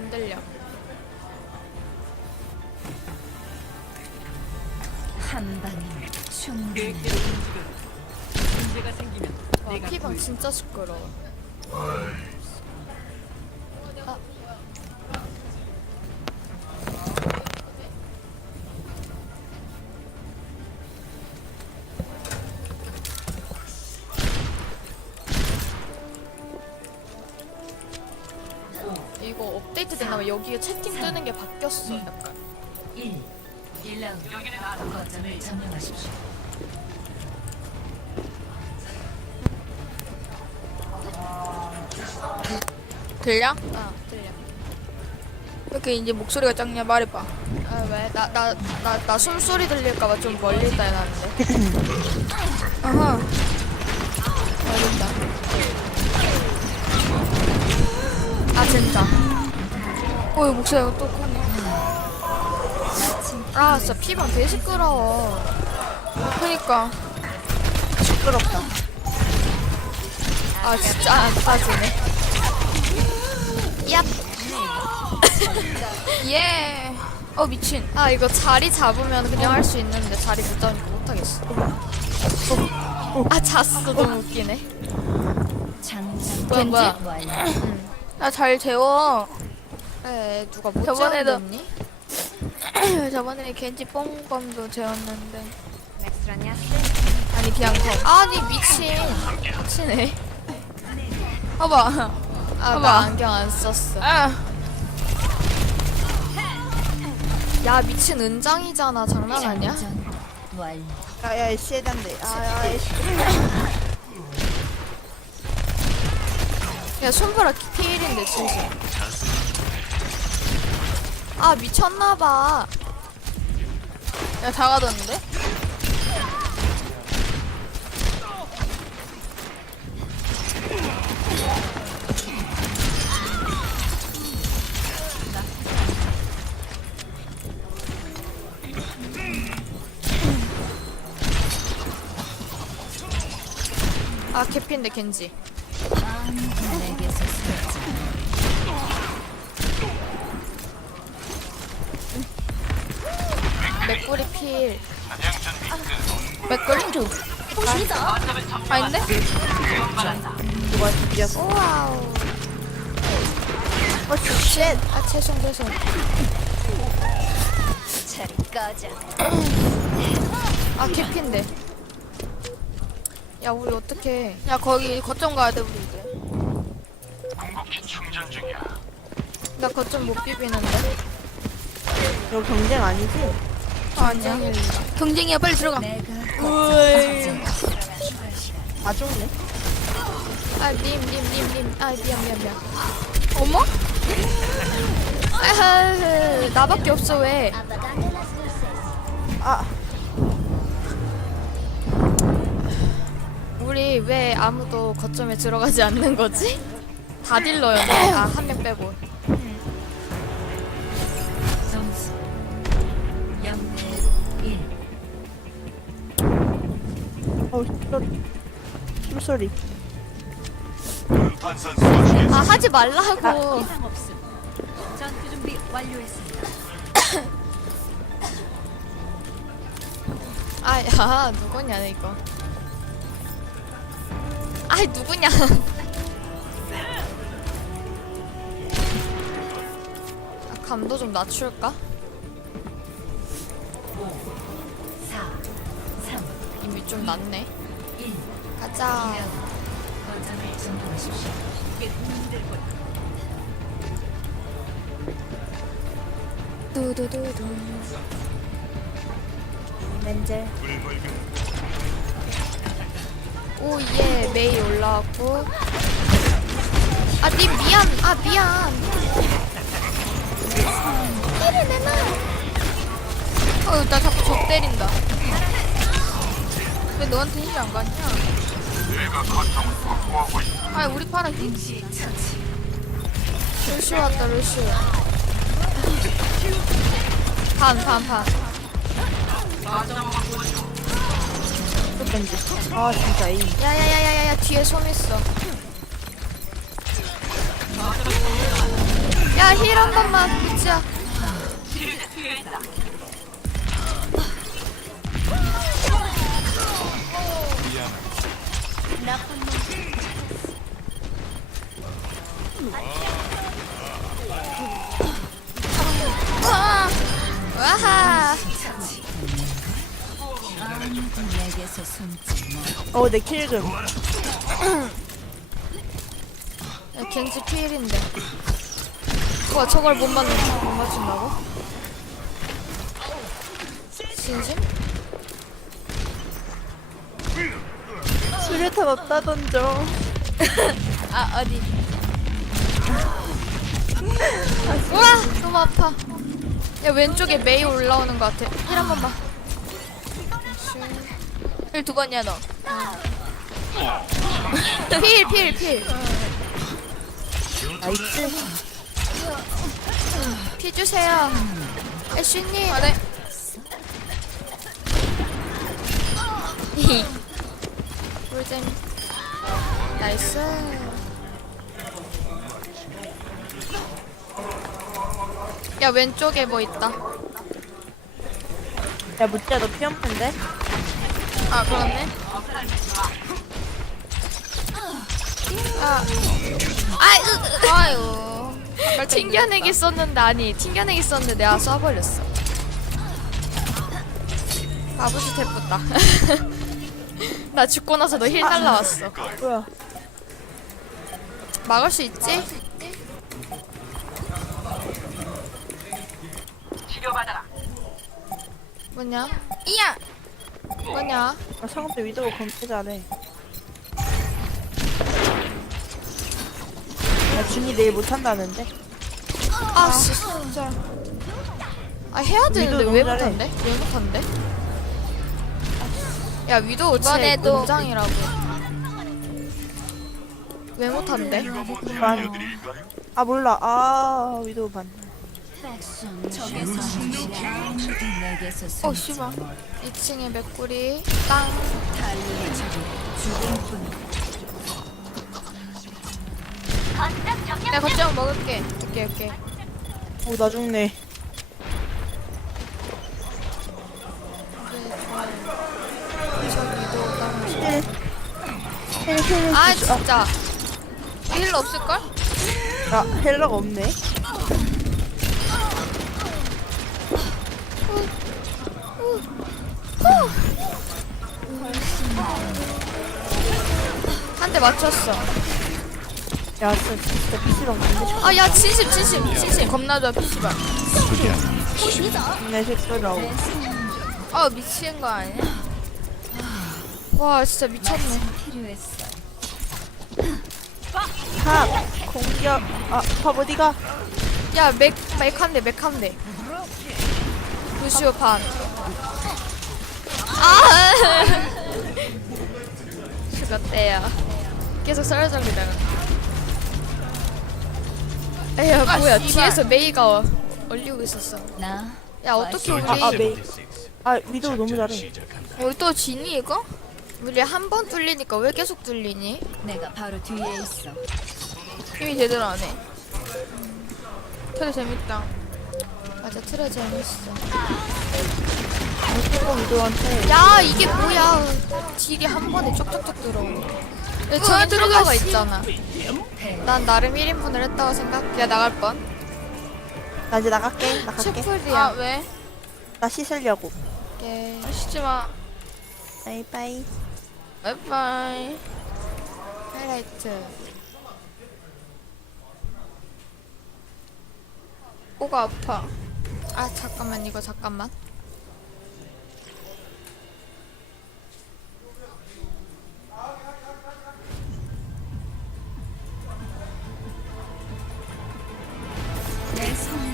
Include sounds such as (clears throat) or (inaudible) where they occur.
안 들려. 한 방이면 충분히 계획대로 움직여. 문제가 생기면 와, 내가 피방 구해. 진짜 시끄러워. 됐나봐. 여기가 채팅 뜨는 게 바뀌었어. 약간. 1 1라운드 거점을 점령하십시오. 들려? 아 들려. 왜 이렇게 이제 목소리가 작냐 말해봐. 아 왜? 나 나 나 나 숨소리 들릴까봐 좀 멀리 있다 해놨는데. (clears throat) 아하. 모른다. 아 진짜. 어, 이 목소리가 또 크네. 아 진짜 피방 개 시끄러워. 그니까. 시끄럽다. 아 진짜 안 빠지네. 야. (laughs) 예. 어, 미친. 아 이거 자리 잡으면 그냥 할 수 있는데 자리 못 잡으니까 못하겠어. 아 잤어 너무 웃기네. 뭐야, 뭐야. 완료. 나잘 재워. 에 누가 못 저번에도-? (clears throat) 저번에 겐지 뽕검도 재웠는데. 아니 그냥 더. 아니 미친. 미치네. 봐봐. 아 봐봐. 나 안경 안 썼어. 아, 야 미친 은장이잖아 장난 아니야? 야야, 씨해단데. 아, 야, 씨. 야 손가락 피일인데 진짜. 아 미쳤나봐. 야, 다 가졌는데? 아 개피인데 겐지. 아무도 내게서 숨지 맥구리 필. 맥걸린 줘. 아닌데? 누가 뒤졌어? 와우. 어, 쉣. 아 죄송 죄송. 차리 꺼져. 아 개피인데. 야 우리 어떻게? 야, 거기 거점 가야 돼, 우리 이제. 나 거점 못 비비는데. 이거 경쟁 아니지? 아니야. 경쟁이야, 빨리 들어가. 다 좋네. 아님 님님 님. 아 미안 미안 미안. 어머? 아 나밖에 없어 왜? 아, 우리 왜 아무도 거점에 들어가지 않는 거지? 다 딜러였네. 아한 명 빼고. 소리. 숨소리. 아 하지 말라고. 이상 없음. 전투 준비 완료했습니다. 아야 누구냐 이거. 아이 누구냐. 아, 감도 좀 낮출까? 좀. 1. 가자. 두두두두. 렌젤. 오예 메이 올라왔고. 아님 미안. 아 미안. 때려 내놔. 어, 나 자꾸 적 때린다. 왜 너한테 힘이 안 갔냐? 아, 우리 파라 힘. 루시 왔다 루시. 반 반 반. 아, 진짜 이. 야야야야야 뒤에 손 있어. 야아힐한 번만 미치 와 와하. 어, 내 킬금. 야, 겐지 피일인데. 와, 저걸 못 맞는, 못 맞춘다고? 진심? 수류탄 어디다 던져. 아, 어디? 우와! 너무 아파. 야, 왼쪽에 메이 올라오는 것 같아. 힐한 번만. 힐 두 번이야 너. (laughs) 필, 필, 필. 나이스. 피 주세요. 애쉬님. 아 네. (laughs) 꿀잼. 나이스. 야, 왼쪽에 뭐 있다. 야, 무지야, 너 피엄픈데? 아 그렇네. 아, 아유. 튕겨내기 썼는데 아니 튕겨내기 썼는데 내가 쏴버렸어 바보짓 해봤다 (laughs) 나 죽고 나서 너 힐 날라왔어 뭐야. 막을 수 있지? 뭐냐? 이야. 뭐냐? 아, 상대 위도가 검사 잘해. 야, 준이 내일 못 한다는데? 아 씨, 진짜 아 해야 되는데 위도 왜 너무 잘해. 못한대? 왜 못한대? 야 위도우 제 이번에도- 문장이라고 왜 못한대? 반. 아, 몰라. 아, 위도 반. 적에서 숨지 아무도 내게서 숨지 어 씨발. 2층에 맥구리 땅 내가 거점 먹을게. 오케이 오케이 오, 나 죽네. 힐. 힐, 힐. 아 진짜 힐 없을 걸? 아, 헬러가 없네. 한 대 맞췄어 야, 진짜, 진짜 PC방 근데 아야 진심 진심 진심 겁나 좋아 PC방. 존내 새끼라고. 아 미친 거 아니야? 와 진짜 미쳤네 필요했어. 탑! 공격! 아, 탑 어디가? 야 맥 맥한대 맥한대 루시오 반 아! (laughs) 죽었대요 계속 썰어절리다가 에휴 뭐야 씨발. 뒤에서 메이가 얼리고 있었어 나 야 어떻게 우리 아, 아, 메이. 아, 위도 너무 잘해. 여기 또 지니 이거? 우리 한 번 뚫리니까 왜 계속 뚫리니? 내가 바로 뒤에 있어. 힘이 제대로 안 해. 되게 재밌다. 맞아 틀에 재밌어 위도한테. 야 이게 뭐야 딜이 한 번에 쪽쪽쪽 들어오네 야, 저기 들어가가 있잖아 난 나름 1인분을 했다고 생각 야 나갈 뻔. 나 이제 나갈게. 나갈게. 아 슈플이야 왜? 나 씻으려고. 게 하시지 마. 바이바이. 바이바이. 하이라이트 코가 아파. 아 잠깐만 이거 잠깐만 내손